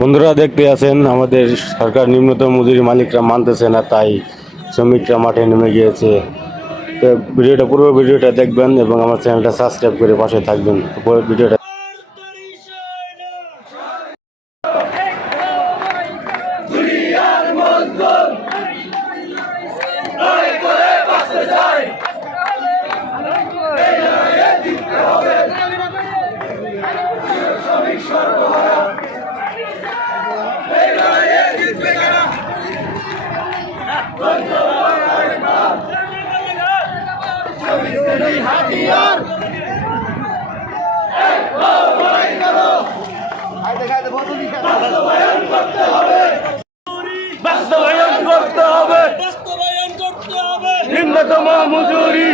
বন্ধুরা দেখতে আছেন, আমাদের সরকার নিম্নতম মজুরি মালিকরা মানতেছে না, তাই শ্রমিকরা মাঠে নেমে গিয়েছে। তো ভিডিওটা, পুরো ভিডিওটা দেখবেন এবং আমার চ্যানেলটা সাবস্ক্রাইব করে পাশে থাকবেন। তো পুরো ভিডিওটা বাস্তবায়ন করতে হবে। বাস্তবায়ন করতে হবে। নিম্নতম মজুরি